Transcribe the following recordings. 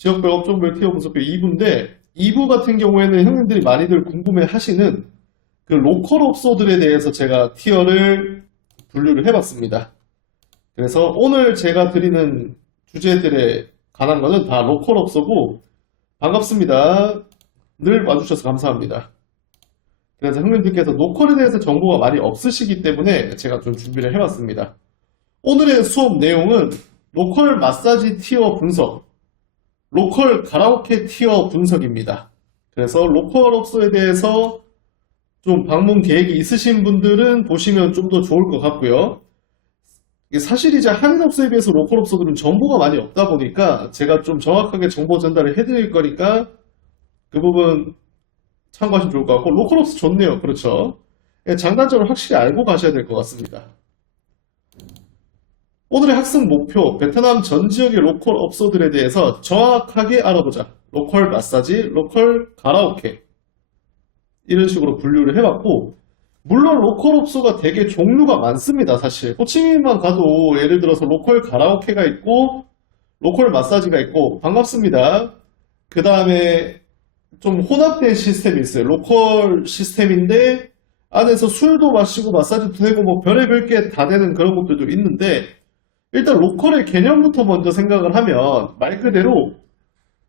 지역별, 업종별 티어 분석표 2부인데 2부 같은 경우에는 형님들이 많이들 궁금해 하시는 그 로컬 업소들에 대해서 제가 티어를 분류를 해봤습니다. 그래서 오늘 제가 드리는 주제들에 관한 거는 다 로컬 업소고 반갑습니다. 늘 와주셔서 감사합니다. 그래서 형님들께서 로컬에 대해서 정보가 많이 없으시기 때문에 제가 좀 준비를 해봤습니다. 오늘의 수업 내용은 로컬 마사지 티어 분석, 로컬 가라오케 티어 분석입니다. 그래서 로컬 업소에 대해서 좀 방문 계획이 있으신 분들은 보시면 좀 더 좋을 것 같고요. 사실 이제 한인 업소에 비해서 로컬 업소들은 정보가 많이 없다 보니까 제가 좀 정확하게 정보 전달을 해드릴 거니까 그 부분 참고하시면 좋을 것 같고, 로컬 업소 좋네요. 그렇죠. 장단점을 확실히 알고 가셔야 될 것 같습니다. 오늘의 학습 목표, 베트남 전 지역의 로컬 업소들에 대해서 정확하게 알아보자. 로컬 마사지, 로컬 가라오케 이런 식으로 분류를 해봤고, 물론 로컬 업소가 되게 종류가 많습니다. 사실 호치민만 가도 예를 들어서 로컬 가라오케가 있고 로컬 마사지가 있고, 반갑습니다. 그 다음에 좀 혼합된 시스템이 있어요. 로컬 시스템인데 안에서 술도 마시고 마사지도 되고 뭐 별의별 게 다 되는 그런 것들도 있는데, 일단 로컬의 개념부터 먼저 생각을 하면 말 그대로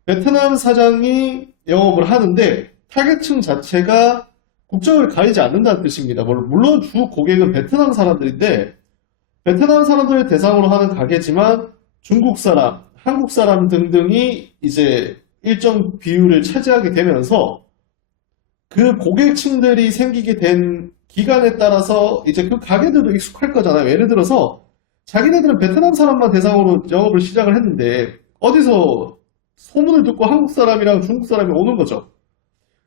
베트남 사장이 영업을 하는데 타겟층 자체가 국적을 가리지 않는다는 뜻입니다. 물론 주 고객은 베트남 사람들인데 베트남 사람들을 대상으로 하는 가게지만 중국 사람, 한국 사람 등등이 이제 일정 비율을 차지하게 되면서 그 고객층들이 생기게 된 기간에 따라서 이제 그 가게들도 익숙할 거잖아요. 예를 들어서 자기네들은 베트남 사람만 대상으로 영업을 시작을 했는데 어디서 소문을 듣고 한국 사람이랑 중국 사람이 오는 거죠.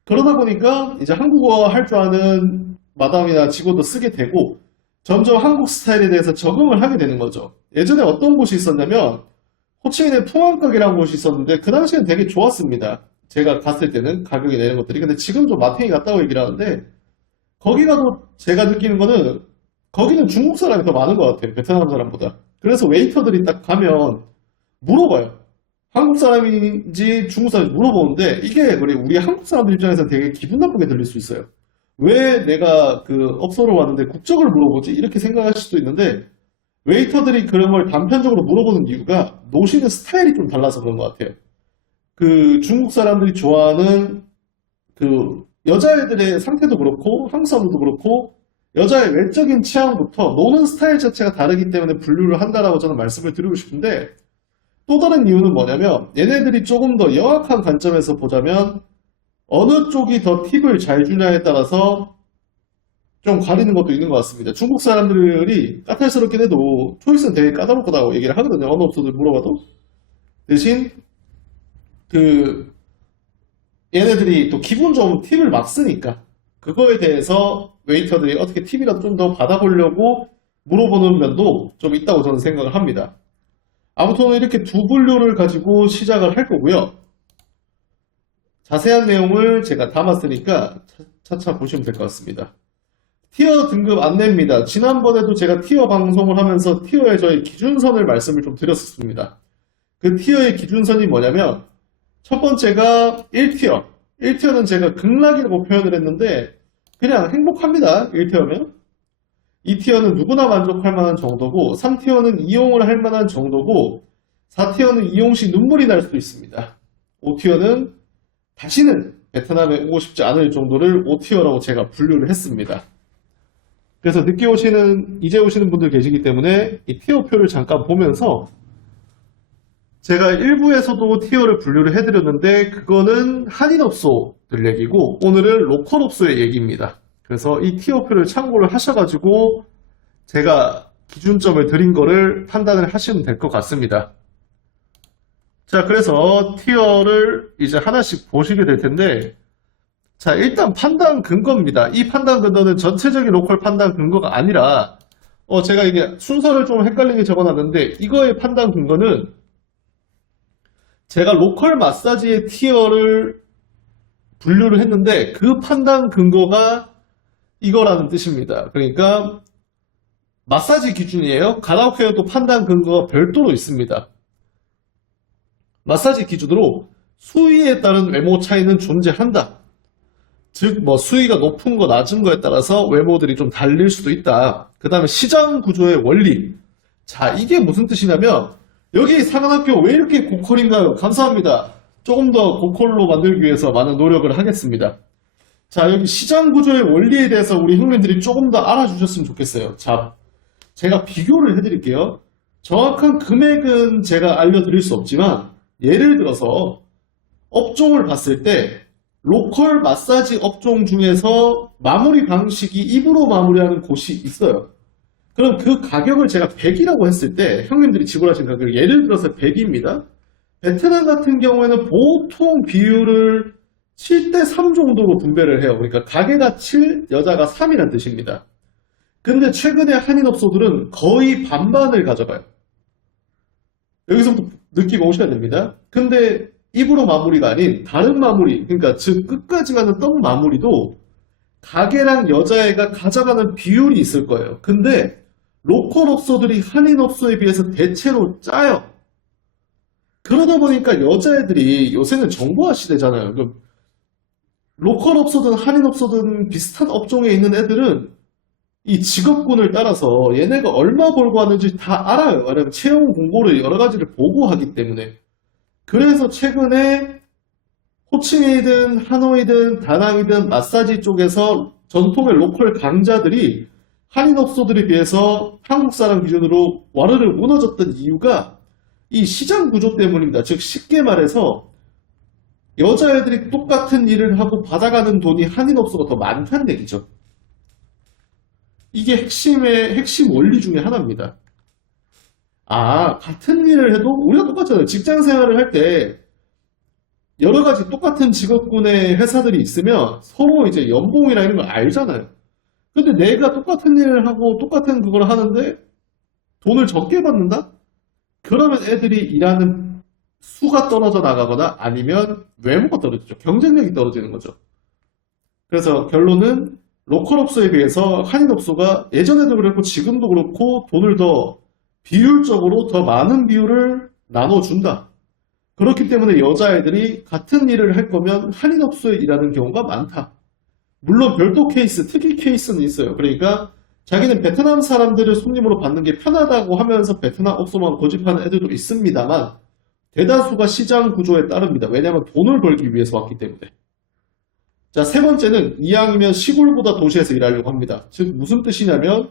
그러다 보니까 이제 한국어 할 줄 아는 마담이나 직원도 쓰게 되고 점점 한국 스타일에 대해서 적응을 하게 되는 거죠. 예전에 어떤 곳이 있었냐면 호치민의 풍암가게라는 곳이 있었는데 그 당시에는 되게 좋았습니다. 제가 갔을 때는 가격이 내는 것들이. 근데 지금 좀 마탱이 같다고 얘기를 하는데 거기 가도 제가 느끼는 거는 거기는 중국 사람이 더 많은 것 같아요. 베트남 사람보다. 그래서 웨이터들이 딱 가면 물어봐요. 한국 사람인지 중국 사람인지 물어보는데 이게 우리 한국 사람들 입장에서는 되게 기분 나쁘게 들릴 수 있어요. 왜 내가 그 업소를 왔는데 국적을 물어보지? 이렇게 생각하실 수도 있는데 웨이터들이 그런 걸 단편적으로 물어보는 이유가 노시는 스타일이 좀 달라서 그런 것 같아요. 그 중국 사람들이 좋아하는 그 여자애들의 상태도 그렇고 한국 사람들도 그렇고 여자의 외적인 취향부터 노는 스타일 자체가 다르기 때문에 분류를 한다라고 저는 말씀을 드리고 싶은데, 또 다른 이유는 뭐냐면 얘네들이 조금 더 영악한 관점에서 보자면 어느 쪽이 더 팁을 잘 주냐에 따라서 좀 가리는 것도 있는 것 같습니다. 중국 사람들이 까탈스럽긴 해도 초이스는 되게 까다롭다고 얘기를 하거든요. 어느 업소들 물어봐도. 대신 그 얘네들이 또 기분 좋은 팁을 막 쓰니까 그거에 대해서 웨이터들이 어떻게 팁이라도 좀 더 받아보려고 물어보는 면도 좀 있다고 저는 생각을 합니다. 아무튼 오늘 이렇게 두 분류를 가지고 시작을 할 거고요. 자세한 내용을 제가 담았으니까 차차 보시면 될 것 같습니다. 티어 등급 안내입니다. 지난번에도 제가 티어 방송을 하면서 티어의 저희 기준선을 말씀을 좀 드렸었습니다. 그 티어의 기준선이 뭐냐면 첫 번째가 1티어. 1티어는 제가 극락이라고 표현을 했는데 그냥 행복합니다. 1티어면. 2티어는 누구나 만족할 만한 정도고 3티어는 이용을 할 만한 정도고 4티어는 이용 시 눈물이 날 수도 있습니다. 5티어는 다시는 베트남에 오고 싶지 않을 정도를 5티어라고 제가 분류를 했습니다. 그래서 늦게 오시는, 이제 오시는 분들 계시기 때문에 이 티어표를 잠깐 보면서 제가 1부에서도 티어를 분류를 해드렸는데 그거는 한인업소들 얘기고 오늘은 로컬업소의 얘기입니다. 그래서 이 티어표를 참고를 하셔가지고 제가 기준점을 드린 거를 판단을 하시면 될 것 같습니다. 자, 그래서 티어를 이제 하나씩 보시게 될 텐데, 자, 일단 판단 근거입니다. 이 판단 근거는 전체적인 로컬 판단 근거가 아니라 제가 이게 순서를 좀 헷갈리게 적어놨는데 이거의 판단 근거는 제가 로컬 마사지의 티어를 분류를 했는데 그 판단 근거가 이거라는 뜻입니다. 그러니까 마사지 기준이에요. 가라오케는 또 판단 근거가 별도로 있습니다. 마사지 기준으로 수위에 따른 외모 차이는 존재한다. 즉, 뭐 수위가 높은 거 낮은 거에 따라서 외모들이 좀 달릴 수도 있다. 그 다음에 시장 구조의 원리. 자, 이게 무슨 뜻이냐면 여기 사관학교 왜 이렇게 고퀄인가요? 감사합니다. 조금 더 고퀄로 만들기 위해서 많은 노력을 하겠습니다. 자, 여기 시장 구조의 원리에 대해서 우리 형님들이 조금 더 알아주셨으면 좋겠어요. 자, 제가 비교를 해드릴게요. 정확한 금액은 제가 알려드릴 수 없지만 예를 들어서 업종을 봤을 때 로컬 마사지 업종 중에서 마무리 방식이 입으로 마무리하는 곳이 있어요. 그럼 그 가격을 제가 100이라고 했을 때 형님들이 지불하신 가격 예를 들어서 100입니다. 베트남 같은 경우에는 보통 비율을 7대3 정도로 분배를 해요. 그러니까 가게가 7, 여자가 3이라는 뜻입니다. 근데 최근에 한인업소들은 거의 반반을 가져가요. 여기서부터 느끼고 오셔야 됩니다. 근데 입으로 마무리가 아닌 다른 마무리, 그러니까 즉 끝까지 가는 떡 마무리도 가게랑 여자애가 가져가는 비율이 있을 거예요. 근데 로컬 업소들이 한인 업소에 비해서 대체로 짜요. 그러다 보니까 여자애들이 요새는 정보화 시대잖아요. 로컬 업소든 한인 업소든 비슷한 업종에 있는 애들은 이 직업군을 따라서 얘네가 얼마 벌고 하는지 다 알아요. 왜냐면 채용 공고를 여러 가지를 보고 하기 때문에. 그래서 최근에 호치민이든 하노이든 다낭이든 마사지 쪽에서 전통의 로컬 강자들이 한인 업소들에 비해서 한국 사람 기준으로 와르르 무너졌던 이유가 이 시장 구조 때문입니다. 즉 쉽게 말해서 여자애들이 똑같은 일을 하고 받아가는 돈이 한인 업소가 더 많다는 얘기죠. 이게 핵심 원리 중에 하나입니다. 아, 같은 일을 해도 우리가 똑같잖아요. 직장 생활을 할 때 여러 가지 똑같은 직업군의 회사들이 있으면 서로 이제 연봉이나 이런 걸 알잖아요. 근데 내가 똑같은 일을 하고 똑같은 그걸 하는데 돈을 적게 받는다? 그러면 애들이 일하는 수가 떨어져 나가거나 아니면 외모가 떨어지죠. 경쟁력이 떨어지는 거죠. 그래서 결론은 로컬 업소에 비해서 한인 업소가 예전에도 그렇고 지금도 그렇고 돈을 더 비율적으로 더 많은 비율을 나눠준다. 그렇기 때문에 여자애들이 같은 일을 할 거면 한인 업소에 일하는 경우가 많다. 물론 별도 케이스, 특이 케이스는 있어요. 그러니까 자기는 베트남 사람들을 손님으로 받는 게 편하다고 하면서 베트남 업소만 고집하는 애들도 있습니다만 대다수가 시장 구조에 따릅니다. 왜냐하면 돈을 벌기 위해서 왔기 때문에. 자, 세 번째는 이왕이면 시골보다 도시에서 일하려고 합니다. 즉 무슨 뜻이냐면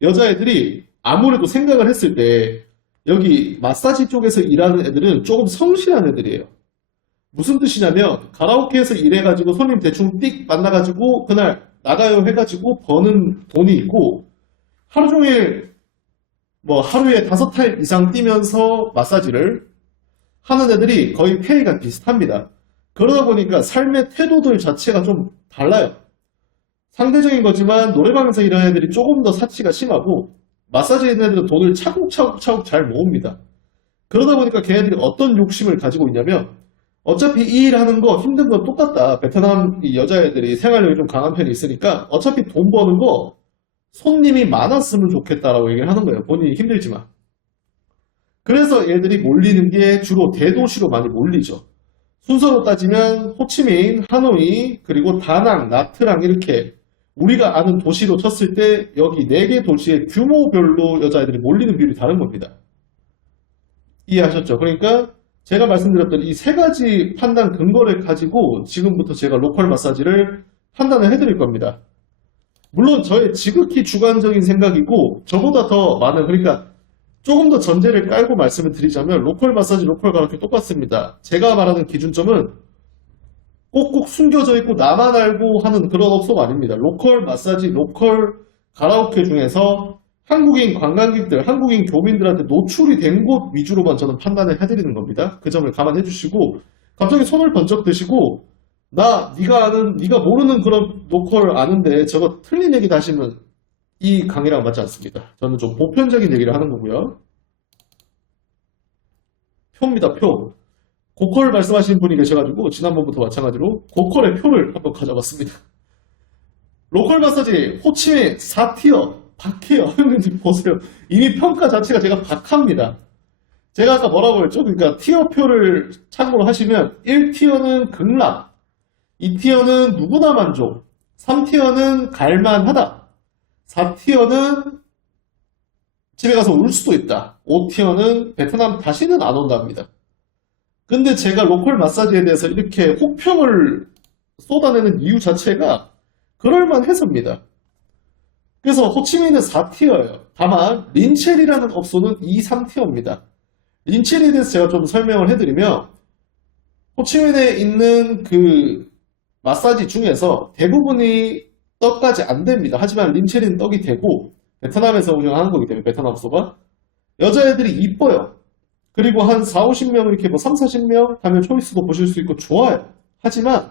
여자애들이 아무래도 생각을 했을 때 여기 마사지 쪽에서 일하는 애들은 조금 성실한 애들이에요. 무슨 뜻이냐면 가라오케에서 일해가지고 손님 대충 띡 만나가지고 그날 나가요 해가지고 버는 돈이 있고 하루 종일 뭐 하루에 5타임 이상 뛰면서 마사지를 하는 애들이 거의 페이가 비슷합니다. 그러다 보니까 삶의 태도들 자체가 좀 달라요. 상대적인 거지만 노래방에서 일하는 애들이 조금 더 사치가 심하고 마사지 하는 애들은 돈을 차곡차곡 잘 모읍니다. 그러다 보니까 걔네들이 어떤 욕심을 가지고 있냐면 어차피 이 일 하는 거 힘든 건 똑같다. 베트남 여자애들이 생활력이 좀 강한 편이 있으니까 어차피 돈 버는 거 손님이 많았으면 좋겠다라고 얘기를 하는 거예요. 본인이 힘들지만. 그래서 얘들이 몰리는 게 주로 대도시로 많이 몰리죠. 순서로 따지면 호치민, 하노이, 그리고 다낭, 나트랑 이렇게 우리가 아는 도시로 쳤을 때 여기 4개 도시의 규모별로 여자애들이 몰리는 비율이 다른 겁니다. 이해하셨죠? 그러니까 제가 말씀드렸던 이 3가지 판단 근거를 가지고 지금부터 제가 로컬 마사지를 판단을 해드릴 겁니다. 물론 저의 지극히 주관적인 생각이고 저보다 더 많은, 그러니까 조금 더 전제를 깔고 말씀을 드리자면 로컬 마사지, 로컬 가라오케 똑같습니다. 제가 말하는 기준점은 꼭꼭 숨겨져 있고 나만 알고 하는 그런 업소가 아닙니다. 로컬 마사지, 로컬 가라오케 중에서 한국인 관광객들, 한국인 교민들한테 노출이 된 곳 위주로만 저는 판단을 해드리는 겁니다. 그 점을 감안해 주시고 갑자기 손을 번쩍 드시고 네가 모르는 그런 로컬 아는데 저거 틀린 얘기 하시면 이 강의랑 맞지 않습니다. 저는 좀 보편적인 얘기를 하는 거고요. 표입니다, 표. 고퀄 말씀하시는 분이 계셔가지고 지난번부터 마찬가지로 고퀄의 표를 한번 가져봤습니다. 로컬 마사지 호치민 4티어 박해요. 형님들 보세요. 이미 평가 자체가 제가 박합니다. 제가 아까 뭐라고 했죠? 그러니까 티어표를 참고로 하시면 1티어는 극락, 2티어는 누구나 만족, 3티어는 갈만하다, 4티어는 집에 가서 울 수도 있다, 5티어는 베트남 다시는 안 온답니다. 근데 제가 로컬 마사지에 대해서 이렇게 혹평을 쏟아내는 이유 자체가 그럴만해서입니다. 그래서 호치민은 4티어예요. 다만 린첼이라는 업소는 2, 3티어입니다. 린첼에 대해서 제가 좀 설명을 해드리면 호치민에 있는 그 마사지 중에서 대부분이 떡까지 안 됩니다. 하지만 린첼은 떡이 되고 베트남에서 운영하는 거기 때문에 베트남 업소가 여자애들이 이뻐요. 그리고 한 4, 50명 이렇게 뭐 3, 40명 하면 초이스도 보실 수 있고 좋아요. 하지만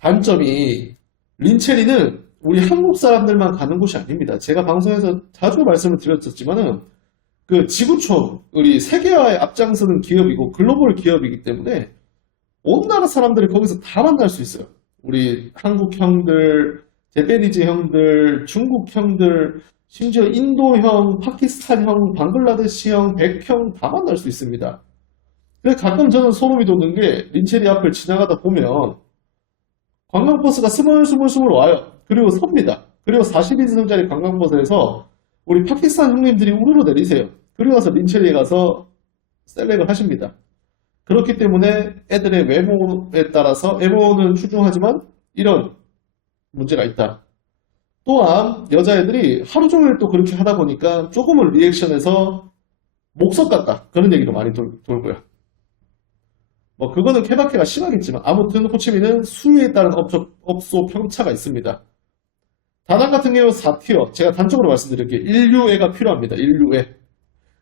단점이 린체리는 우리 한국 사람들만 가는 곳이 아닙니다. 제가 방송에서 자주 말씀을 드렸었지만은 그 지구촌 우리 세계화에 앞장서는 기업이고 글로벌 기업이기 때문에 온 나라 사람들이 거기서 다 만날 수 있어요. 우리 한국 형들, 제페니즈 형들, 중국 형들, 심지어 인도 형, 파키스탄 형, 방글라데시 형, 백형 다 만날 수 있습니다. 그래서 가끔 저는 소름이 돋는 게 린체리 앞을 지나가다 보면 관광버스가 스물스물 와요. 그리고 섭니다. 그리고 42승짜리 관광버스에서 우리 파키스탄 형님들이 우르르 내리세요. 그리고 나서 린체리에 가서 셀렉을 하십니다. 그렇기 때문에 애들의 외모에 따라서 외모는 출중하지만 이런 문제가 있다. 또한 여자애들이 하루 종일 또 그렇게 하다 보니까 조금은 리액션에서 목석 같다. 그런 얘기도 많이 돌고요. 뭐 그거는 케바케가 심하겠지만 아무튼 호치민은 수요에 따른 업소 편차가 있습니다. 다낭 같은 경우 4티어 제가 단적으로 말씀드릴게요. 인류애가 필요합니다. 인류애.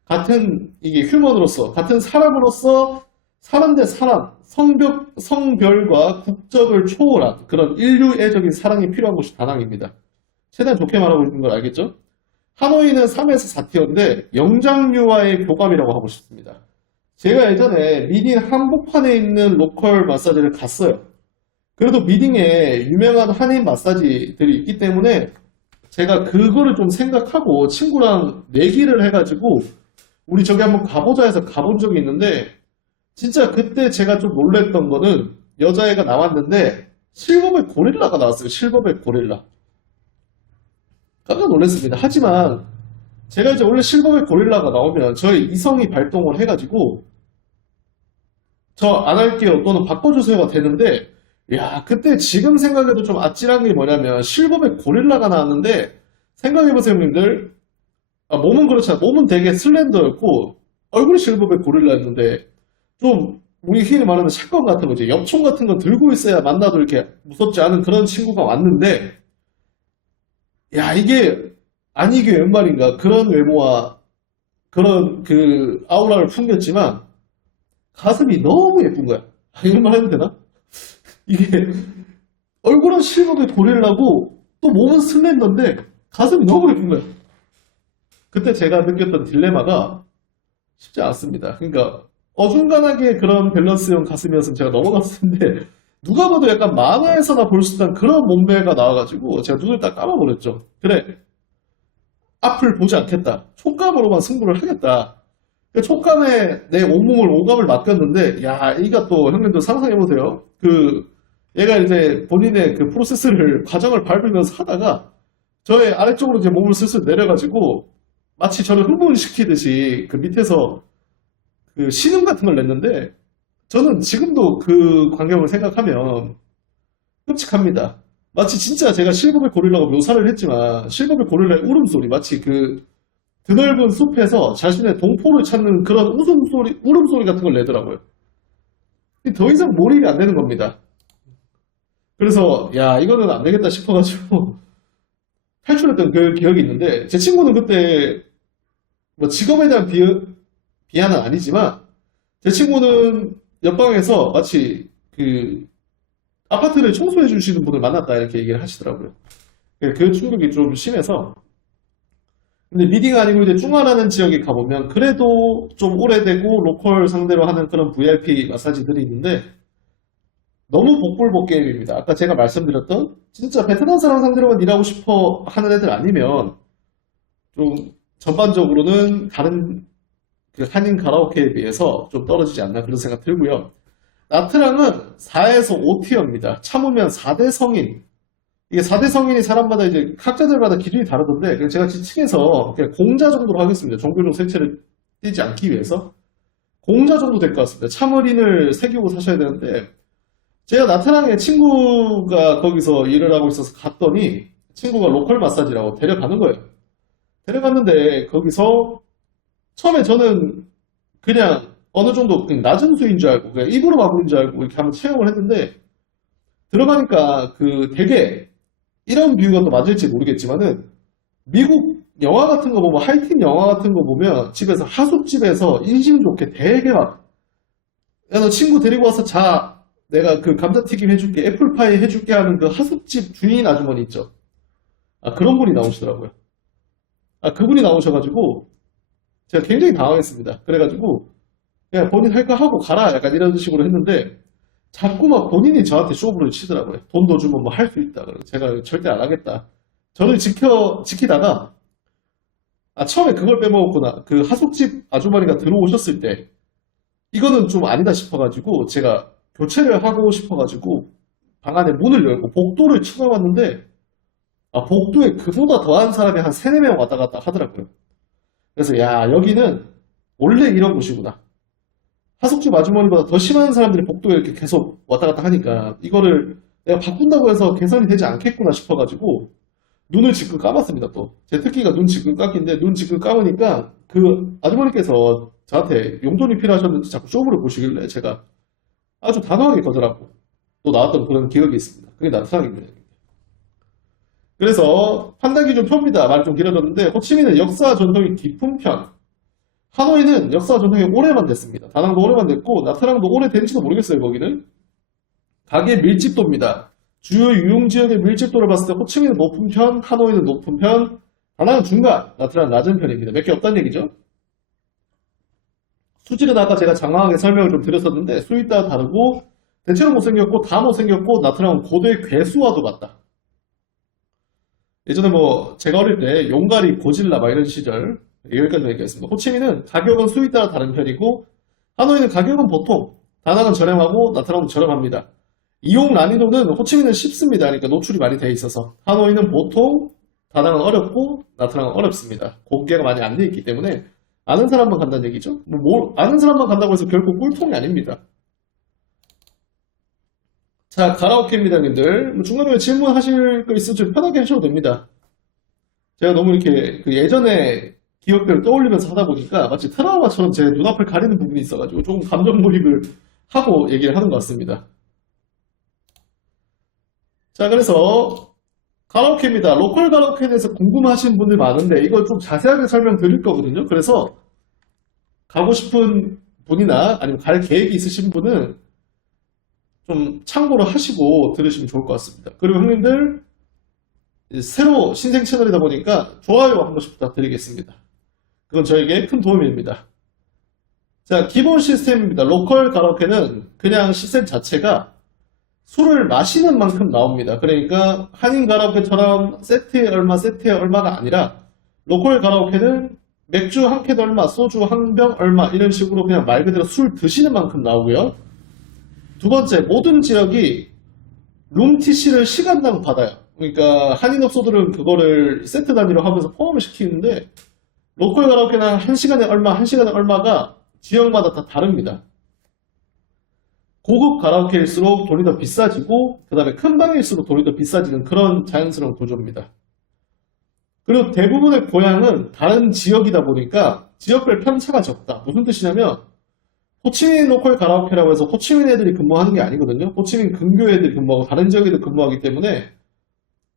같은 이게 휴먼으로서 같은 사람으로서 사람 대 사람 성별과 국적을 초월한 그런 인류애적인 사랑이 필요한 곳이 다낭입니다. 최대한 좋게 말하고 있는 걸 알겠죠? 하노이는 3에서 4티어인데 영장류와의 교감이라고 하고 싶습니다. 제가 예전에 미딩 한복판에 있는 로컬 마사지를 갔어요. 그래도 미딩에 유명한 한인 마사지들이 있기 때문에 제가 그거를 좀 생각하고 친구랑 내기를 해가지고 우리 저기 한번 가보자 해서 가본 적이 있는데 진짜 그때 제가 좀 놀랬던 거는 여자애가 나왔는데 실버백 고릴라가 나왔어요. 실버백 고릴라. 깜짝 놀랐습니다. 하지만 제가 이제 원래 실버백 고릴라가 나오면 저의 이성이 발동을 해가지고 저 안 할게요 또는 바꿔주세요가 되는데 야 그때 지금 생각해도 좀 아찔한 게 뭐냐면 실버백 고릴라가 나왔는데 생각해보세요 형님들 몸은 그렇지 않아 몸은 되게 슬렌더였고 얼굴이 실버백 고릴라였는데 좀 우리 흔히 말하는 샷건 같은 거지 엽총 같은 거 들고 있어야 만나도 이렇게 무섭지 않은 그런 친구가 왔는데 야 이게 아니 이게 웬 말인가 그런 외모와 그런 그 아우라를 풍겼지만 가슴이 너무 예쁜 거야. 이런 말 해도 되나? 이게 얼굴은 실버백 고릴라고 또 몸은 슬렌더인데 가슴이 너무 예쁜 거야. 그때 제가 느꼈던 딜레마가 쉽지 않았습니다. 그러니까 어중간하게 그런 밸런스형 가슴이었으면 제가 넘어갔을 텐데 누가 봐도 약간 만화에서나 볼 수 있는 그런 몸매가 나와가지고 제가 눈을 딱 감아버렸죠. 그래 앞을 보지 않겠다. 촉감으로만 승부를 하겠다. 촉감에 내 온몸을 오감을 맡겼는데 야 이가 또 형님들 상상해보세요. 그 얘가 이제 본인의 그 프로세스를 과정을 밟으면서 하다가 저의 아래쪽으로 이제 몸을 슬슬 내려가지고 마치 저를 흥분시키듯이 그 밑에서 그 신음 같은 걸 냈는데 저는 지금도 그 광경을 생각하면 끔찍합니다. 마치 진짜 제가 실버백 고릴라고 묘사를 했지만 실버백 고릴라의 울음소리 마치 그 드넓은 숲에서 자신의 동포를 찾는 그런 웃음소리, 울음소리 같은 걸 내더라고요. 더 이상 몰입이 안 되는 겁니다. 그래서 야 이거는 안 되겠다 싶어가지고 탈출했던 그 기억이 있는데 제 친구는 그때 뭐 직업에 대한 비하는 아니지만 제 친구는 옆방에서 마치 그 아파트를 청소해 주시는 분을 만났다 이렇게 얘기를 하시더라고요. 그 충격이 좀 심해서 근데 미딩 아니고 이제 중화라는 지역에 가보면 그래도 좀 오래되고 로컬 상대로 하는 그런 VIP 마사지들이 있는데 너무 복불복 게임입니다. 아까 제가 말씀드렸던 진짜 베트남 사람 상대로만 일하고 싶어 하는 애들 아니면 좀 전반적으로는 다른 그 한인 가라오케에 비해서 좀 떨어지지 않나 그런 생각 들고요. 나트랑은 4에서 5티어입니다. 참으면 4대 성인. 이게 4대 성인이 사람마다 이제 학자들마다 기준이 다르던데 그냥 제가 지칭해서 그냥 공자 정도로 하겠습니다. 종교적 색채를 띄지 않기 위해서. 공자 정도 될 것 같습니다. 참을인을 새기고 사셔야 되는데 제가 나트랑에 친구가 거기서 일을 하고 있어서 갔더니 친구가 로컬 마사지라고 데려가는 거예요. 데려갔는데 거기서 처음에 저는 그냥 어느 정도 그냥 낮은 수인 줄 알고 그냥 입으로 마무리인 줄 알고 이렇게 한번 체험을 했는데 들어가니까 그 되게 이런 비유가 또 맞을지 모르겠지만은 미국 영화 같은 거 보면 하이틴 영화 같은 거 보면 집에서 하숙집에서 인심 좋게 되게 막 야 너 친구 데리고 와서 자 내가 그 감자튀김 해줄게 애플파이 해줄게 하는 그 하숙집 주인 아주머니 있죠. 아 그런 분이 나오시더라고요. 아 그분이 나오셔가지고 제가 굉장히 당황했습니다. 그래가지고 그냥 본인 할 거 하고 가라 약간 이런 식으로 했는데 자꾸만 본인이 저한테 쇼부를 치더라고요. 돈 더 주면 뭐 할 수 있다. 그래서 제가 절대 안 하겠다. 저를 지키다가 아 처음에 그걸 빼먹었구나. 그 하숙집 아주머니가 들어오셨을 때 이거는 좀 아니다 싶어가지고 제가 교체를 하고 싶어가지고 방 안에 문을 열고 복도를 쳐다봤는데 아 복도에 그보다 더한 사람이 한 3, 4명 왔다 갔다 하더라고요. 그래서 야 여기는 원래 이런 곳이구나. 하숙집 아주머니보다 더 심한 사람들이 복도에 이렇게 계속 왔다 갔다 하니까 이거를 내가 바꾼다고 해서 개선이 되지 않겠구나 싶어가지고 눈을 지금 감았습니다 또. 제 특기가 눈 지금 감기인데 눈 지금 감으니까 그 아주머니께서 저한테 용돈이 필요하셨는지 자꾸 쇼부를 보시길래 제가 아주 단호하게 거절하고 또 나왔던 그런 기억이 있습니다. 그게 나트랑입니다. 그래서 판단 기준 표입니다. 말이 좀 길어졌는데 호치민은 역사 전통이 깊은 편. 하노이는 역사 전통이 오래만 됐습니다. 다낭도 오래만 됐고 나트랑도 오래된지도 모르겠어요. 거기는. 가계 밀집도입니다. 주요 유흥지역의 밀집도를 봤을 때 호치민은 높은 편, 하노이는 높은 편, 다낭은 중간, 나트랑은 낮은 편입니다. 몇 개 없다는 얘기죠. 수질은 아까 제가 장황하게 설명을 좀 드렸었는데 수에 따라 다르고 대체로 못생겼고 다 못생겼고 나트랑은 고도의 괴수와도 같다. 예전에 뭐 제가 어릴 때 용가리, 고질라 막 이런 시절 여기까지 얘기했습니다. 호치민은 가격은 수에 따라 다른 편이고 하노이는 가격은 보통, 다낭은 저렴하고 나트랑은 저렴합니다. 이용 난이도는 호치민은 쉽습니다. 그러니까 노출이 많이 돼 있어서 하노이는 보통, 다낭은 어렵고 나트랑은 어렵습니다. 공개가 많이 안 돼 있기 때문에 아는 사람만 간다는 얘기죠. 아는 사람만 간다고 해서 결국 꿀통이 아닙니다. 자, 가라오케입니다, 님들. 중간에 질문하실 거 있으면 편하게 하셔도 됩니다. 제가 너무 이렇게 그 예전에 기억들을 떠올리면서 하다 보니까 마치 트라우마처럼 제 눈앞을 가리는 부분이 있어가지고 조금 감정 몰입을 하고 얘기를 하는 것 같습니다. 자, 그래서 가라오케입니다. 로컬 가라오케에 대해서 궁금하신 분들 많은데 이걸 좀 자세하게 설명드릴 거거든요. 그래서 가고 싶은 분이나 아니면 갈 계획이 있으신 분은 좀 참고를 하시고 들으시면 좋을 것 같습니다. 그리고 형님들 새로 신생 채널이다 보니까 좋아요 한 번씩 부탁드리겠습니다. 그건 저에게 큰 도움이 됩니다. 자, 기본 시스템입니다. 로컬 가라오케는 그냥 시스템 자체가 술을 마시는 만큼 나옵니다. 그러니까 한인 가라오케처럼 세트에 얼마, 세트에 얼마가 아니라 로컬 가라오케는 맥주 한 캔 얼마, 소주 한 병 얼마 이런 식으로 그냥 말 그대로 술 드시는 만큼 나오고요. 두 번째, 모든 지역이 룸TC를 시간당 받아요. 그러니까 한인업소들은 그거를 세트 단위로 하면서 포함을 시키는데 로컬 가라오케는 1시간에 얼마, 1시간에 얼마가 지역마다 다 다릅니다. 고급 가라오케일수록 돈이 더 비싸지고 그 다음에 큰 방일수록 돈이 더 비싸지는 그런 자연스러운 구조입니다. 그리고 대부분의 고향은 다른 지역이다 보니까 지역별 편차가 적다. 무슨 뜻이냐면 호치민 로컬 가라오케라고 해서 호치민 애들이 근무하는 게 아니거든요. 호치민 근교 애들이 근무하고 다른 지역 애들이 근무하기 때문에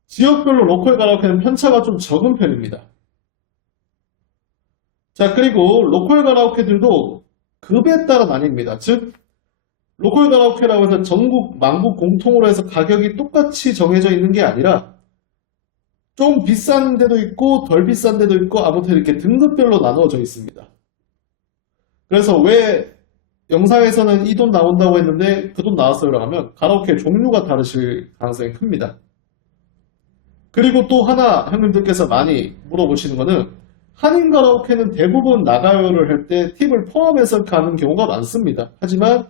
지역별로 로컬 가라오케는 편차가 좀 적은 편입니다. 자, 그리고 로컬 가라오케들도 급에 따라 나뉩니다. 즉 로컬 가라오케라고 해서 전국, 만국 공통으로 해서 가격이 똑같이 정해져 있는 게 아니라 좀 비싼 데도 있고 덜 비싼 데도 있고 아무튼 이렇게 등급별로 나누어져 있습니다. 그래서 왜 영상에서는 이 돈 나온다고 했는데 그 돈 나왔어요 하면 가라오케 종류가 다르실 가능성이 큽니다. 그리고 또 하나 형님들께서 많이 물어보시는 거는 한인 가라오케는 대부분 나가요를 할 때 팁을 포함해서 가는 경우가 많습니다. 하지만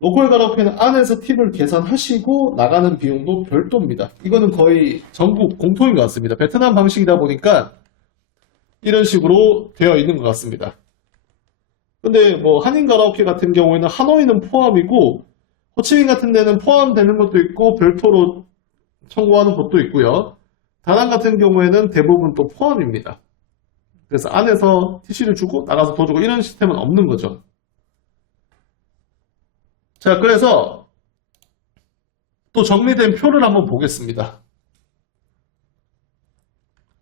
로컬 가라오케는 안에서 팁을 계산하시고 나가는 비용도 별도입니다. 이거는 거의 전국 공통인 것 같습니다. 베트남 방식이다 보니까 이런 식으로 되어 있는 것 같습니다. 근데 뭐 한인 가라오케 같은 경우에는 하노이는 포함이고 호치민 같은 데는 포함되는 것도 있고 별도로 청구하는 것도 있고요. 다낭 같은 경우에는 대부분 또 포함입니다. 그래서 안에서 TC를 주고 나가서 더 주고 이런 시스템은 없는 거죠. 자, 그래서 또 정리된 표를 한번 보겠습니다.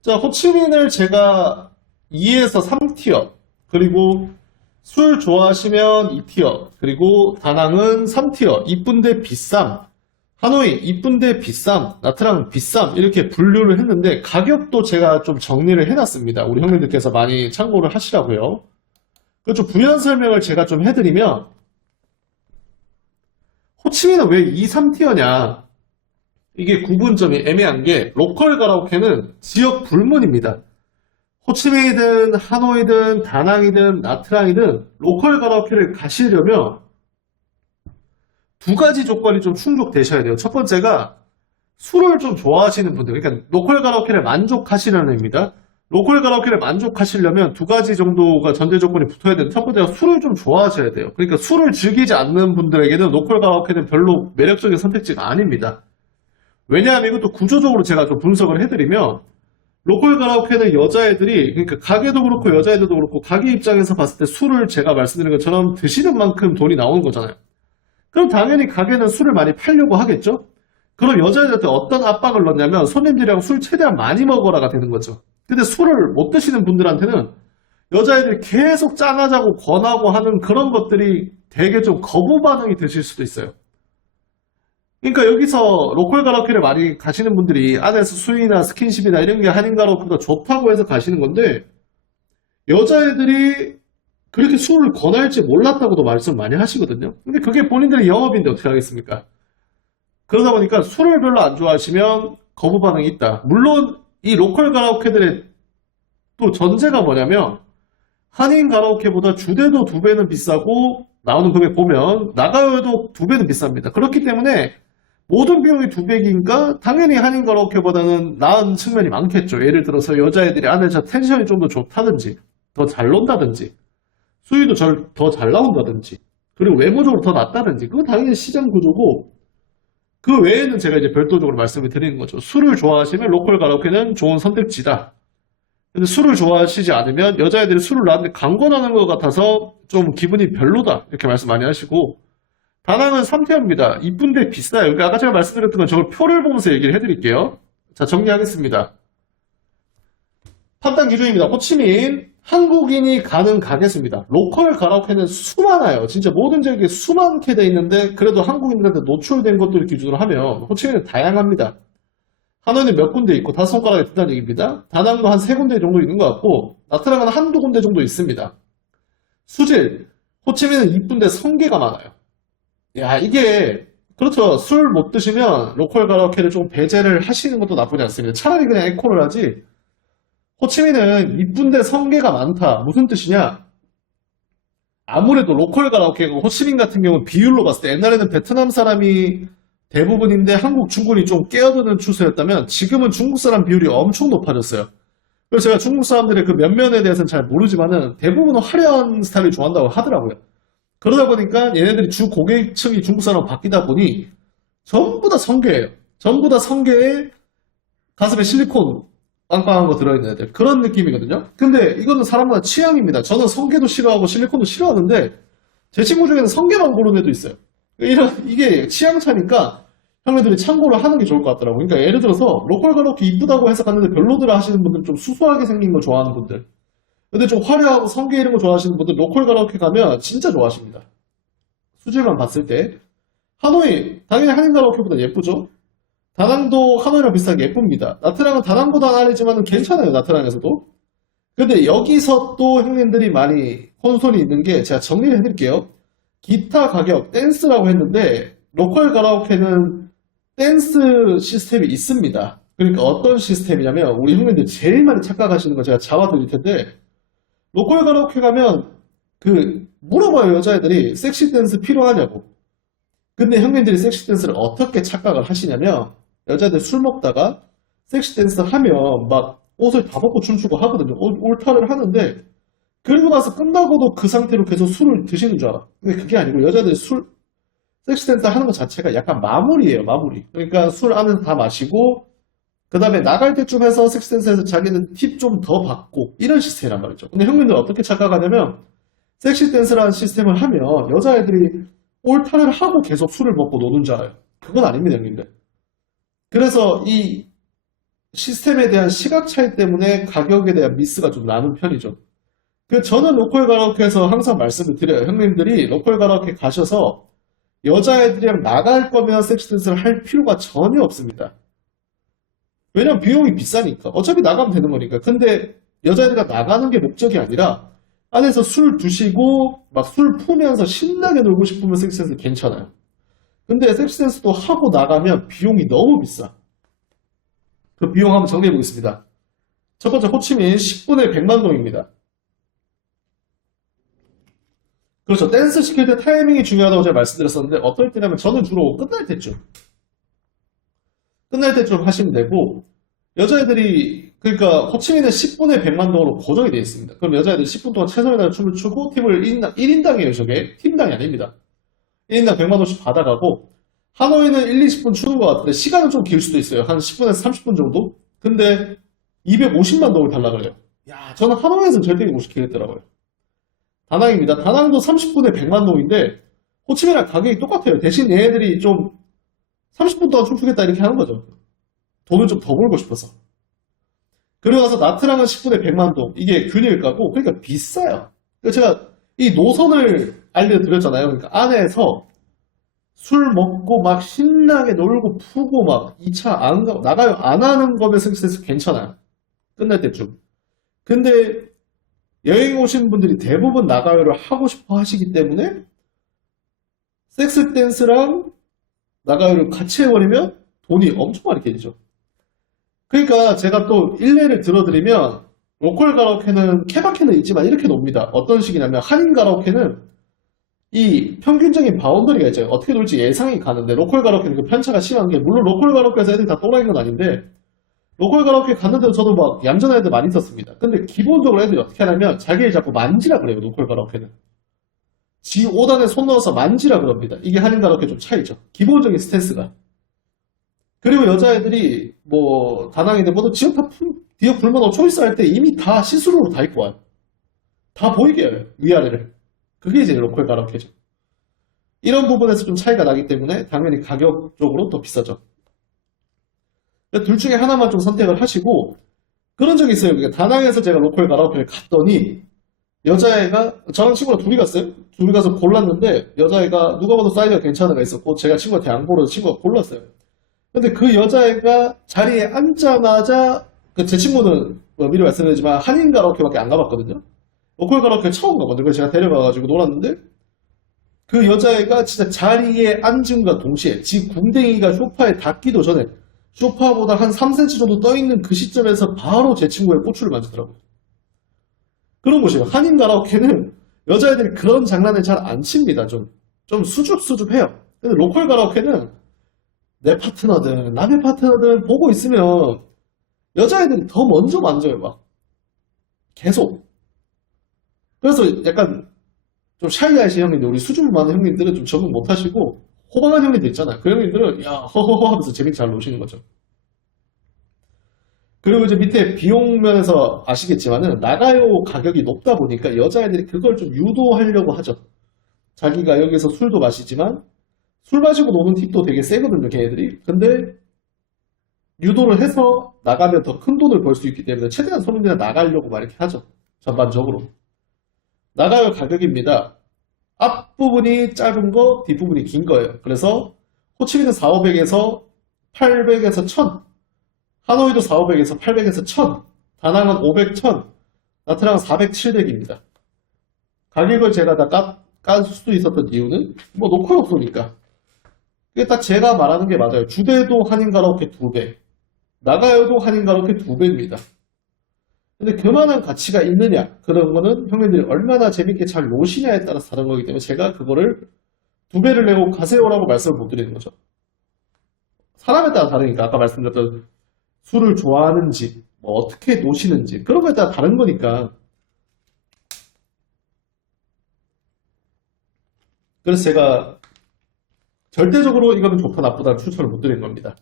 자, 호치민을 제가 2에서 3티어, 그리고 술 좋아하시면 2티어, 그리고 다낭은 3티어, 이쁜데 비쌈, 하노이 이쁜데 비쌈, 나트랑 비쌈 이렇게 분류를 했는데 가격도 제가 좀 정리를 해놨습니다. 우리 형님들께서 많이 참고를 하시라고요. 좀 부연 설명을 제가 좀 해드리면 호치민은 왜 2, 3티어냐? 이게 구분점이 애매한 게 로컬 가라오케는 지역 불문입니다. 호치민이든 하노이든 다낭이든 나트랑이든 로컬 가라오케를 가시려면 두 가지 조건이 좀 충족되셔야 돼요. 첫 번째가 술을 좀 좋아하시는 분들, 그러니까 로컬 가라오케를 만족하시려는 의미입니다. 로컬 가라오케를 만족하시려면 두 가지 정도가 전제 조건이 붙어야 되는데 첫 번째가 술을 좀 좋아하셔야 돼요. 그러니까 술을 즐기지 않는 분들에게는 로컬 가라오케는 별로 매력적인 선택지가 아닙니다. 왜냐하면 이것도 구조적으로 제가 좀 분석을 해드리면 로컬 가라오케는 여자애들이, 그러니까 가게도 그렇고 여자애들도 그렇고 가게 입장에서 봤을 때 술을 제가 말씀드린 것처럼 드시는 만큼 돈이 나오는 거잖아요. 그럼 당연히 가게는 술을 많이 팔려고 하겠죠? 그럼 여자애들한테 어떤 압박을 넣냐면 손님들이랑 술 최대한 많이 먹어라가 되는 거죠. 근데 술을 못 드시는 분들한테는 여자애들이 계속 짠하자고 권하고 하는 그런 것들이 되게 좀 거부 반응이 드실 수도 있어요. 그러니까 여기서 로컬 가라오케를 많이 가시는 분들이 안에서 수위나 스킨십이나 이런 게 한인 가라오케가 좋다고 해서 가시는 건데 여자애들이 그렇게 술을 권할지 몰랐다고도 말씀 많이 하시거든요. 근데 그게 본인들의 영업인데 어떻게 하겠습니까? 그러다 보니까 술을 별로 안 좋아하시면 거부 반응이 있다. 물론 이 로컬 가라오케들의 또 전제가 뭐냐면 한인 가라오케보다 주대도 2배는 비싸고 나오는 금액 보면 나가요도 2배는 비쌉니다. 그렇기 때문에 모든 비용이 2배니까 당연히 한인 가라오케보다는 나은 측면이 많겠죠. 예를 들어서 여자애들이 안에서 텐션이 좀 더 좋다든지 더 잘 논다든지 수위도 더 잘 나온다든지 그리고 외모적으로 더 낫다든지 그건 당연히 시장 구조고 그 외에는 제가 이제 별도적으로 말씀을 드리는 거죠. 술을 좋아하시면 로컬 가라오케는 좋은 선택지다. 근데 술을 좋아하시지 않으면 여자애들이 술을 나한테 강권하는 것 같아서 좀 기분이 별로다. 이렇게 말씀 많이 하시고 다낭은 3티어입니다. 이쁜데 비싸요. 그러니까 아까 제가 말씀드렸던 건 저걸 표를 보면서 얘기를 해드릴게요. 자, 정리하겠습니다. 판단 기준입니다. 호치민 한국인이 가는 가게수입니다. 로컬 가라오케는 수많아요. 진짜 모든 지역에 수많게 돼 있는데 그래도 한국인들한테 노출된 것들을 기준으로 하면 호치민은 다양합니다. 하노이는 몇 군데 있고 5손가락에 든다는 얘기입니다. 다낭도 한 3군데 정도 있는 것 같고 나트랑은 한두 군데 정도 있습니다. 수질, 호치민은 이쁜데 성게가 많아요. 야, 이게 그렇죠. 술 못 드시면 로컬 가라오케를 좀 배제를 하시는 것도 나쁘지 않습니다. 차라리 그냥 에코를 하지. 호치민은 이쁜데 성게가 많다. 무슨 뜻이냐? 아무래도 로컬 가라오케가 호치민 같은 경우는 비율로 봤을 때 옛날에는 베트남 사람이 대부분인데 한국 중군이 좀 깨어드는 추세였다면 지금은 중국 사람 비율이 엄청 높아졌어요. 그래서 제가 중국 사람들의 그 면면에 대해서는 잘 모르지만은 대부분은 화려한 스타일을 좋아한다고 하더라고요. 그러다 보니까 얘네들이 주 고객층이 중국 사람으로 바뀌다 보니 전부 다 성게예요. 전부 다 성게에 가슴에 실리콘 빵빵한 거 들어있는 애들. 그런 느낌이거든요. 근데 이거는 사람마다 취향입니다. 저는 성게도 싫어하고 실리콘도 싫어하는데 제 친구 중에는 성게만 고르는 애도 있어요. 이게 취향 차니까 형님들이 참고를 하는 게 좋을 것 같더라고요. 그러니까 예를 들어서 로컬 가라오케 이쁘다고 해서 갔는데 별로더라 하시는 분들, 좀 수수하게 생긴 거 좋아하는 분들, 근데 좀 화려하고 성게 이런 거 좋아하시는 분들 로컬 가라오케 가면 진짜 좋아하십니다. 수질만 봤을 때. 하노이 당연히 한인 가라오케보다 예쁘죠. 다낭도 하노이랑 비슷하게 예쁩니다. 나트랑은 다낭보다는 아니지만 괜찮아요. 나트랑에서도. 근데 여기서 또 형님들이 많이 혼선이 있는 게 제가 정리를 해드릴게요. 기타 가격 댄스라고 했는데 로컬 가라오케는 댄스 시스템이 있습니다. 그러니까 어떤 시스템이냐면 우리 형님들 제일 많이 착각하시는 거 제가 잡아드릴 텐데 로컬 가라오케 가면 물어봐요 여자애들이 섹시 댄스 필요하냐고. 근데 형님들이 섹시 댄스를 어떻게 착각을 하시냐면 여자애들 술 먹다가 섹시 댄스 하면 막 옷을 다 벗고 춤추고 하거든요. 올타를 하는데 그리고 나서 끝나고도 그 상태로 계속 술을 드시는 줄 알아. 근데 그게 아니고 여자들이 섹시 댄스 하는 것 자체가 약간 마무리예요, 마무리. 그러니까 술 안에서 다 마시고 그 다음에 나갈 때쯤 해서 섹시 댄스에서 자기는 팁 좀 더 받고 이런 시스템이란 말이죠. 근데 형님들 어떻게 착각하냐면 섹시 댄스라는 시스템을 하면 여자애들이 올타를 하고 계속 술을 먹고 노는 줄 알아요. 그건 아닙니다, 형님들. 그래서 이 시스템에 대한 시각 차이 때문에 가격에 대한 미스가 좀 나는 편이죠. 저는 로컬 가라오케에서 항상 말씀을 드려요. 형님들이 로컬 가라오케 가셔서 여자애들이랑 나갈 거면 섹시 댄스를 할 필요가 전혀 없습니다. 왜냐면 비용이 비싸니까. 어차피 나가면 되는 거니까. 근데 여자애들과 나가는 게 목적이 아니라 안에서 술 드시고 막 술 푸면서 신나게 놀고 싶으면 섹시 댄스 괜찮아요. 근데 섹시 댄스도 하고 나가면 비용이 너무 비싸. 그 비용 한번 정리해 보겠습니다. 첫 번째 호치민 10분에 100만 동입니다. 그렇죠. 댄스 시킬 때 타이밍이 중요하다고 제가 말씀드렸었는데 어떨 때냐면 저는 주로 끝날 때쯤 하시면 되고 여자애들이 그러니까 호치민은 10분에 100만 동으로 고정이 되어 있습니다. 그럼 여자애들이 10분 동안 최선을 다해 춤을 추고 팁을 1인당이에요. 저게 팀당이 아닙니다. 1인당 100만 원씩 받아가고 하노이는 1, 20분 추는 것 같은데 시간은 좀 길 수도 있어요. 한 10분에서 30분 정도? 근데 250만 동을 달라 그래요. 야, 저는 하노이에서는 절대 못 시키겠더라고요. 다낭입니다. 다낭도 30분에 100만 동인데 호치민이랑 가격이 똑같아요. 대신 얘네들이 좀 30분 동안 춤추겠다 이렇게 하는 거죠. 돈을 좀 더 벌고 싶어서. 그리고 나서 나트랑은 10분에 100만 동. 이게 균일가고 그러니까 비싸요. 그러니까 제가 이 노선을 알려드렸잖아요. 그러니까 안에서 술 먹고 막 신나게 놀고 푸고 막 2차 안 가, 나가요. 안 하는 거면 섹스 괜찮아요. 끝날 때쯤. 근데 여행 오신 분들이 대부분 나가요를 하고 싶어 하시기 때문에 섹스 댄스랑 나가요를 같이 해버리면 돈이 엄청 많이 깨지죠. 그러니까 제가 또 일례를 들어드리면 로컬 가라오케는 케바케는 있지만 이렇게 놉니다. 어떤 식이냐면 한인 가라오케는 이 평균적인 바운더리가 있잖아요. 어떻게 놀지 예상이 가는데 로컬 가라오케는 그 편차가 심한 게 물론 로컬 가라오케에서 애들이 다 또라이인 건 아닌데 로컬 가라오케 갔는데도 저도 막 얌전한 애들 많이 있었습니다. 근데 기본적으로 애들이 어떻게 하냐면 자기를 자꾸 만지라 그래요. 로컬 가라오케는. 지 5단에 손 넣어서 만지라 그럽니다. 이게 한인 가라오케 좀 차이죠. 기본적인 스탠스가. 그리고 여자애들이 뭐 다낭이든 뭐든 지역 다 뒤에 불면 초이스 할 때 이미 다 시스루로 다 입고 와요. 다 보이게 해요. 위아래를. 그게 이제 로컬 가라오케죠. 이런 부분에서 좀 차이가 나기 때문에 당연히 가격적으로 더 비싸죠. 둘 중에 하나만 좀 선택을 하시고 그런 적이 있어요. 그러니까 다낭에서 제가 로컬 가라오케를 갔더니 여자애가 저랑 친구가 둘이 갔어요. 둘이 가서 골랐는데 여자애가 누가 봐도 사이즈가 괜찮은 애가 있었고 제가 친구한테 양보를 친구가 골랐어요. 근데 그 여자애가 자리에 앉자마자 제 친구는 미리 말씀드리지만 한인 가라오케밖에 안 가봤거든요. 로컬 가라오케 처음 가거든요. 그래서 제가 데려가가지고 놀았는데 그 여자애가 진짜 자리에 앉음과 동시에 지 궁뎅이가 소파에 닿기도 전에 소파보다 한 3cm 정도 떠있는 그 시점에서 바로 제 친구의 꼬추를 만지더라고요. 그런 곳이에요. 한인 가라오케는 여자애들이 그런 장난을 잘 안 칩니다. 좀 수줍수줍해요. 근데 로컬 가라오케는 내 파트너든 남의 파트너든 보고 있으면 여자애들이 더 먼저 만져요. 막 계속. 그래서 약간 좀 샤이하신 형님들, 우리 수줍음 많은 형님들은 좀 적응 못하시고 호방한 형님들 있잖아요. 그 형님들은 야 허허허 하면서 재밌게 잘 노시는 거죠. 그리고 이제 밑에 비용 면에서 아시겠지만은 나가요 가격이 높다 보니까 여자애들이 그걸 좀 유도하려고 하죠. 자기가 여기서 술도 마시지만 술 마시고 노는 팁도 되게 세거든요, 걔네들이. 근데 유도를 해서 나가면 더 큰 돈을 벌 수 있기 때문에 최대한 손님들이 나가려고 막 이렇게 하죠. 전반적으로. 나가요 가격입니다. 앞부분이 짧은 거, 뒷부분이 긴 거예요. 그래서 호치민은 4,500에서 800에서 1000, 하노이도 4,500에서 800에서 1000, 다낭은 500, 1000, 나트랑은 400, 700입니다. 가격을 제가 다 깐 수도 있었던 이유는 뭐 노컬 없으니까. 이게 딱 제가 말하는 게 맞아요. 주대도 한인 가라오케 2배, 나가요도 한인가롭게 2배입니다. 근데 그만한 가치가 있느냐? 그런 거는 형님들이 얼마나 재밌게 잘 노시냐에 따라서 다른 거기 때문에 제가 그거를 2배를 내고 가세요라고 말씀을 못 드리는 거죠. 사람에 따라 다르니까 아까 말씀드렸던 술을 좋아하는지 뭐 어떻게 노시는지 그런 거에 따라 다른 거니까. 그래서 제가 절대적으로 이거는 좋다 나쁘다 추천을 못 드린 겁니다.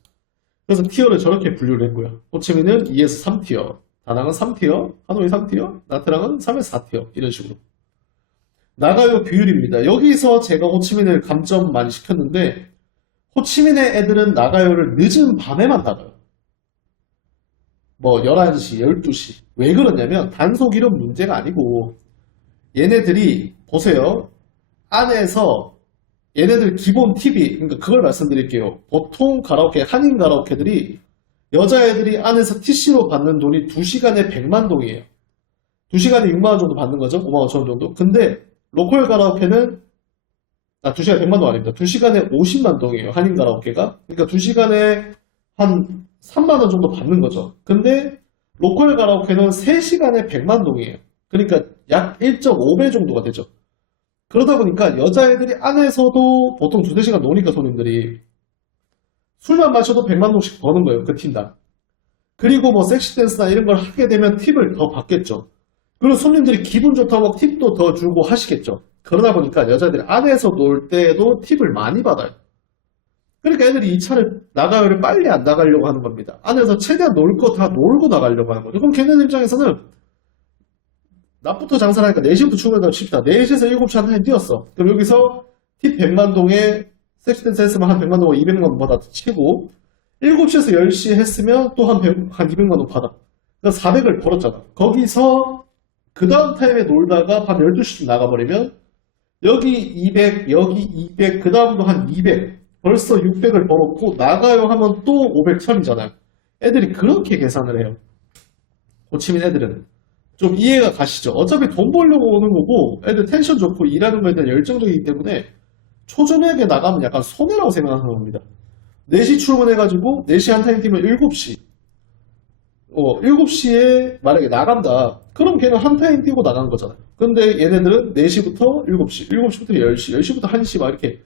그래서 티어를 저렇게 분류를 했고요. 호치민은 2에서 3티어, 다낭은 3티어, 하노이 3티어, 나트랑은 3에서 4티어 이런 식으로. 나가요 비율입니다. 여기서 제가 호치민을 감점 많이 시켰는데 호치민의 애들은 나가요를 늦은 밤에만 나가요. 뭐 11시, 12시. 왜 그러냐면 단속 이런 문제가 아니고 얘네들이 보세요. 안에서 얘네들 기본 팁이 그러니까 그걸 말씀드릴게요. 보통 가라오케, 한인 가라오케들이 여자애들이 안에서 TC로 받는 돈이 2시간에 100만 동이에요. 2시간에 6만 원 정도 받는 거죠. 5만 5천 원 정도. 근데 로컬 가라오케는 2시간에 100만 동 아닙니다. 2시간에 50만 동이에요. 한인 가라오케가. 그러니까 2시간에 한 3만 원 정도 받는 거죠. 근데 로컬 가라오케는 3시간에 100만 동이에요. 그러니까 약 1.5배 정도가 되죠. 그러다 보니까 여자애들이 안에서도 보통 2-3시간 노니까 손님들이 술만 마셔도 100만 동씩 버는 거예요. 그 팀당. 그리고 뭐 섹시 댄스나 이런 걸 하게 되면 팁을 더 받겠죠. 그리고 손님들이 기분 좋다고 팁도 더 주고 하시겠죠. 그러다 보니까 여자들이 안에서 놀 때도 팁을 많이 받아요. 그러니까 애들이 이 차를 나가요를 빨리 안 나가려고 하는 겁니다. 안에서 최대한 놀 거 다 놀고 나가려고 하는 거죠. 그럼 걔네 입장에서는 낮부터 장사를 하니까 4시부터 출근한다고 칩시다. 4시에서 7시 한 타임 뛰었어. 그럼 여기서 팁 100만 동에 섹시댄스 했으면 한 100만 동에 200만 동 받아 치고 7시에서 10시 했으면 또 한 200만 동 받아. 그러니까 400을 벌었잖아. 거기서 그 다음 타임에 놀다가 밤 12시쯤 나가버리면 여기 200, 여기 200, 그 다음도 한 200. 벌써 600을 벌었고 나가요 하면 또 500, 1000이잖아요. 애들이 그렇게 계산을 해요. 호치민 애들은. 좀 이해가 가시죠? 어차피 돈 벌려고 오는 거고 애들 텐션 좋고 일하는 거에 대한 열정적이기 때문에 초저녁에 나가면 약간 손해라고 생각하는 겁니다. 4시 출근해가지고 4시 한 타임 뛰면 7시 7시에 만약에 나간다. 그럼 걔는 한 타임 뛰고 나간 거잖아요. 근데 얘네들은 4시부터 7시, 7시부터 10시, 10시부터 1시 막 이렇게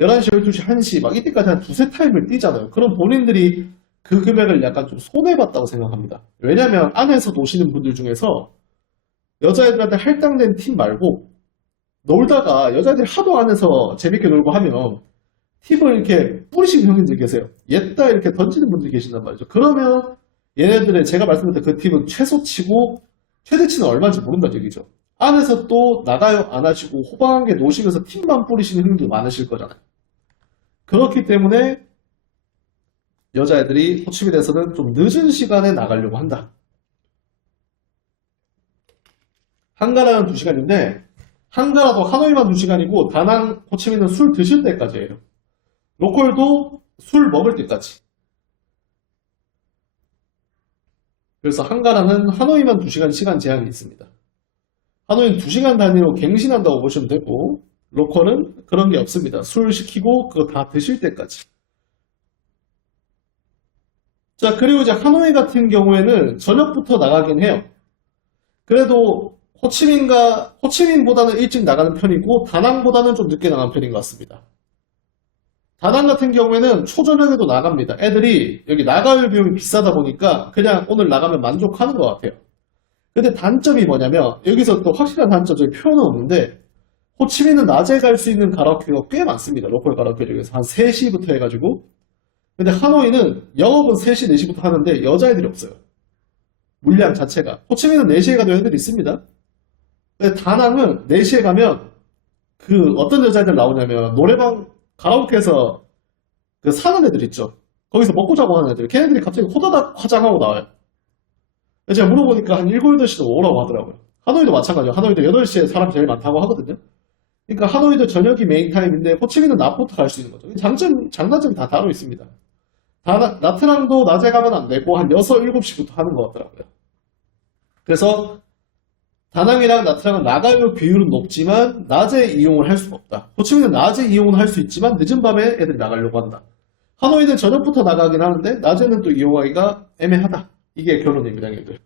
11시, 12시, 1시 막 이때까지 한 2-3타임을 뛰잖아요. 그럼 본인들이 그 금액을 약간 좀 손해봤다고 생각합니다. 왜냐면 안에서 노시는 분들 중에서 여자애들한테 할당된 팀 말고 놀다가 여자애들이 하도 안에서 재밌게 놀고 하면 팁을 이렇게 뿌리시는 형님들 계세요. 옛다 이렇게 던지는 분들이 계신단 말이죠. 그러면 얘네들의 제가 말씀드렸던 그 팁은 최소치고 최대치는 얼마인지 모른다는 얘기죠. 안에서 또 나가요 안 하시고 호방하게 노시면서 팁만 뿌리시는 형님들 많으실 거잖아요. 그렇기 때문에 여자애들이 호치민에서는 좀 늦은 시간에 나가려고 한다. 한가라는 2시간인데 한가라도 하노이만 2시간이고 다낭, 호치민은 술 드실 때까지예요. 로컬도 술 먹을 때까지. 그래서 한가라는 하노이만 2시간 시간 제한이 있습니다. 하노이는 2시간 단위로 갱신한다고 보시면 되고 로컬은 그런 게 없습니다. 술 시키고 그거 다 드실 때까지. 자, 그리고 이제 하노이 같은 경우에는 저녁부터 나가긴 해요. 그래도 호치민보다는 일찍 나가는 편이고 다낭보다는 좀 늦게 나가는 편인 것 같습니다. 다낭 같은 경우에는 초저녁에도 나갑니다. 애들이 여기 나갈 비용이 비싸다 보니까 그냥 오늘 나가면 만족하는 것 같아요. 근데 단점이 뭐냐면 여기서 또 확실한 단점이 표현은 없는데 호치민은 낮에 갈 수 있는 가라오케가 꽤 많습니다. 로컬 가라오케 중에서 한 3시부터 해가지고. 근데 하노이는 영업은 3시, 4시부터 하는데 여자애들이 없어요. 물량 자체가. 호치민은 4시에 가도 애들이 있습니다. 근데 다낭은 4시에 가면 그 어떤 여자애들 나오냐면 노래방 가라오케에서 그 사는 애들 있죠. 거기서 먹고 자고 하는 애들. 걔네들이 갑자기 호다닥 화장하고 나와요. 제가 물어보니까 한 7, 8시도 오라고 하더라고요. 하노이도 마찬가지예요. 하노이도 8시에 사람 제일 많다고 하거든요. 그러니까 하노이도 저녁이 메인 타임인데 호치민은 낮부터 갈 수 있는 거죠. 장단점이 다 따로 있습니다. 나트랑도 낮에 가면 안 되고 한 6, 7시부터 하는 것 같더라고요. 그래서 다낭이랑 나트랑은 나가요 비율은 높지만 낮에 이용을 할 수가 없다. 호치민은 낮에 이용을 할 수 있지만 늦은 밤에 애들이 나가려고 한다. 하노이는 저녁부터 나가긴 하는데 낮에는 또 이용하기가 애매하다. 이게 결론입니다, 형님들.